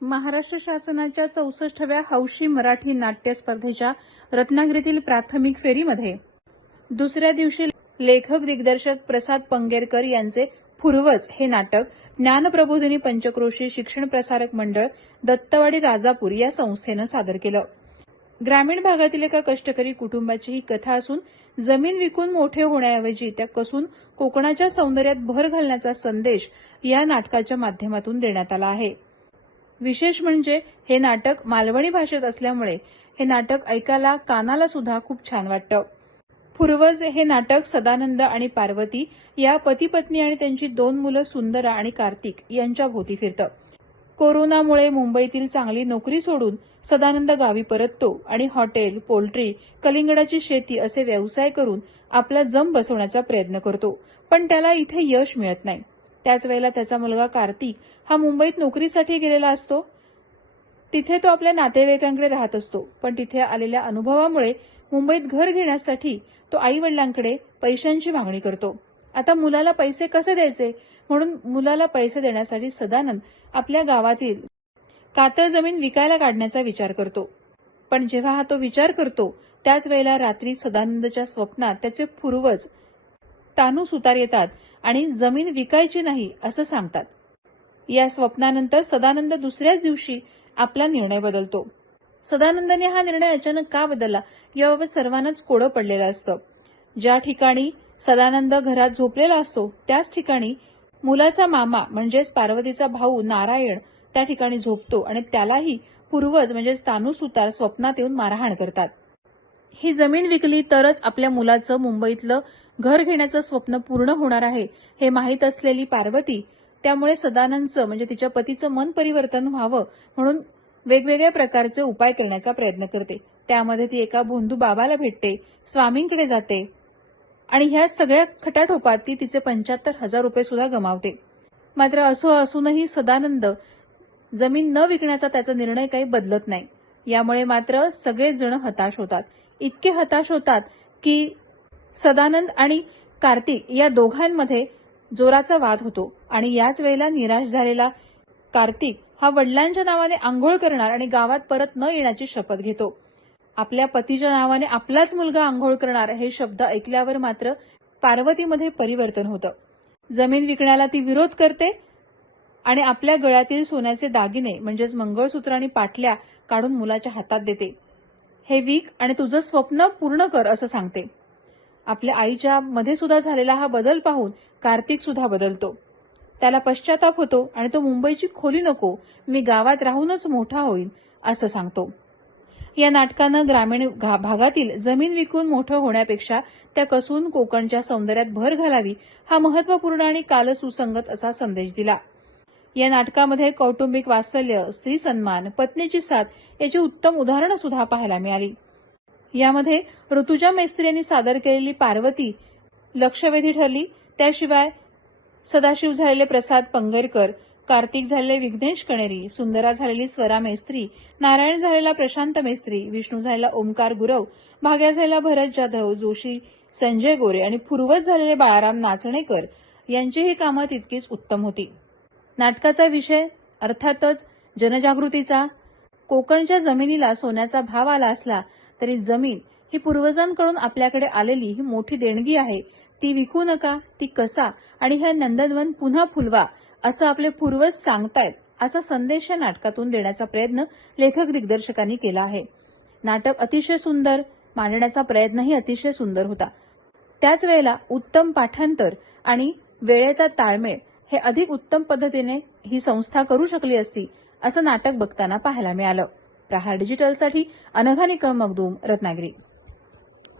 महाराष्ट्र शासनाच्या चौसष्टव्या हौशी मराठी नाट्य स्पर्धेच्या रत्नागिरीतील प्राथमिक फेरीमध्ये. दुसऱ्या दिवशी लेखक दिग्दर्शक प्रसाद पंगेरकर यांचे पूर्वज हे नाटक ज्ञानप्रबोधिनी पंचक्रोशी शिक्षण प्रसारक मंडळ दत्तवाडी राजापूर या संस्थेनं सादर केलं. ग्रामीण भागातील एका कष्टकरी कुटुंबाची ही कथा असून जमीन विकून मोठे होण्याऐवजी त्या कसून कोकणाच्या सौंदर्यात भर घालण्याचा संदेश या नाटकाच्या माध्यमातून देण्यात आला आहे. विशेष म्हणजे हे नाटक मालवणी भाषेत असल्यामुळे हे नाटक ऐकायला कानाला सुद्धा खूप छान वाटतं. पूर्वज हे नाटक सदानंद आणि पार्वती या पती पत्नी आणि त्यांची दोन मुलं सुंदरा आणि कार्तिक यांच्या भोवती फिरतं. कोरोनामुळे मुंबईतील चांगली नोकरी सोडून सदानंद गावी परततो आणि हॉटेल पोल्ट्री कलिंगडाची शेती असे व्यवसाय करून आपला जम बसवण्याचा प्रयत्न करतो. पण त्याला इथे यश मिळत नाही. त्याच वेळेला त्याचा मुलगा कार्तिक हा मुंबईत नोकरीसाठी गेलेला असतो. तिथे तो आपल्या नातेवाईकांकडे राहत असतो. पण तिथे आलेल्या अनुभवामुळे मुंबईत घर घेण्यासाठी तो आई वडिलांकडे पैशांची मागणी करतो. आता मुलाला पैसे कसे द्यायचे? म्हणून मुलाला पैसे देण्यासाठी सदानंद आपल्या गावातील कातळ जमीन विकायला काढण्याचा विचार करतो. पण जेव्हा हा तो विचार करतो त्याच वेळेला रात्री सदानंदच्या स्वप्नात त्याचे पूर्वज तानू सुतार येतात आणि जमीन विकायची नाही असं सांगतात. या स्वप्नानंतर सदानंद दुसऱ्याच दिवशी आपला निर्णय बदलतो. सदानंदने हा निर्णय अचानक का बदलला याबाबत सर्वांनाच कोडं पडलेलं असतं. ज्या ठिकाणी सदानंद घरात झोपलेला असतो त्याच ठिकाणी मुलाचा मामा म्हणजेच पार्वतीचा भाऊ नारायण त्या ठिकाणी झोपतो आणि त्यालाही पूर्वज म्हणजेच तानू सुतार स्वप्नात येऊन मारहाण करतात. ही जमीन विकली तरच आपल्या मुलाचं मुंबईतलं घर घेण्याचं स्वप्न पूर्ण होणार आहे हे माहीत असलेली पार्वती त्यामुळे सदानंदचं म्हणजे तिच्या पतीचं मन परिवर्तन व्हावं म्हणून वेगवेगळ्या प्रकारचे उपाय करण्याचा प्रयत्न करते. त्यामध्ये ती एका भोंदू बाबाला भेटते स्वामींकडे जाते आणि ह्या सगळ्या खटाटोपात ती तिचे पंच्याहत्तर हजार रुपये सुद्धा गमावते. मात्र असो असूनही सदानंद जमीन न विकण्याचा त्याचा निर्णय काही बदलत नाही. यामुळे मात्र सगळेजण हताश होतात. इतके हताश होतात की सदानंद आणि कार्तिक या दोघांमध्ये जोराचा वाद होतो आणि याच वेळेला निराश झालेला कार्तिक हा वडिलांच्या नावाने आंघोळ करणार आणि गावात परत न येण्याची शपथ घेतो. आपल्या पतीच्या नावाने आपलाच मुलगा आंघोळ करणार हे शब्द ऐकल्यावर मात्र पार्वतीमध्ये परिवर्तन होतं. जमीन विकण्याला ती विरोध करते आणि आपल्या गळ्यातील सोन्याचे दागिने म्हणजेच मंगळसूत्र आणि पाटल्या काढून मुलाच्या हातात देते. हे विक आणि तुझं स्वप्न पूर्ण कर असं सांगते. आपल्या आईच्या मध्ये सुद्धा झालेला हा बदल पाहून कार्तिक सुद्धा बदलतो. त्याला पश्चाताप होतो आणि तो मुंबईची खोली नको मी गावात राहूनच मोठा होईन असं सांगतो. या नाटकानं ग्रामीण भागातील जमीन विकून मोठं होण्यापेक्षा त्या कसून कोकणच्या सौंदर्यात भर घालावी हा महत्त्वपूर्ण आणि कालसुसंगत असा संदेश दिला. या नाटकामध्ये कौटुंबिक वात्सल्य स्त्री सन्मान पत्नीची साथ याची उत्तम उदाहरणं सुद्धा पाहायला मिळाली. यामध्ये ऋतुजा मेस्त्री यांनी सादर केलेली पार्वती लक्षवेधी ठरली. त्याशिवाय सदाशिव झालेले प्रसाद पंगरकर कार्तिक झालेले विघ्नेश कणेरी सुंदरा झालेली स्वरा मेस्त्री नारायण झालेला प्रशांत मेस्त्री विष्णू झालेला ओमकार गुरव भाग्या झालेला भरत जाधव जोशी संजय गोरे आणि पूर्वज झालेले बाळाराम नाचणेकर यांचीही कामं तितकीच उत्तम होती. नाटकाचा विषय अर्थातच जनजागृतीचा. कोकणच्या जमिनीला सोन्याचा भाव आला असला तरी जमीन ही पूर्वजांकडून आपल्याकडे आलेली ही मोठी देणगी आहे. ती विकू नका ती कसा आणि हे नंदनवन पुन्हा फुलवा असं आपले पूर्वज सांगतायत असा संदेश या नाटकातून देण्याचा प्रयत्न लेखक दिग्दर्शकांनी केला आहे. नाटक अतिशय सुंदर मांडण्याचा प्रयत्नही अतिशय सुंदर होता. त्याच वेळेला उत्तम पाठांतर आणि वेळेचा ताळमेळ हे अधिक उत्तम पद्धतीने ही संस्था करू शकली असती असं नाटक बघताना पाहायला मिळालं. प्रहार डिजिटलसाठी अनघा निकम मगदूम रत्नागिरी.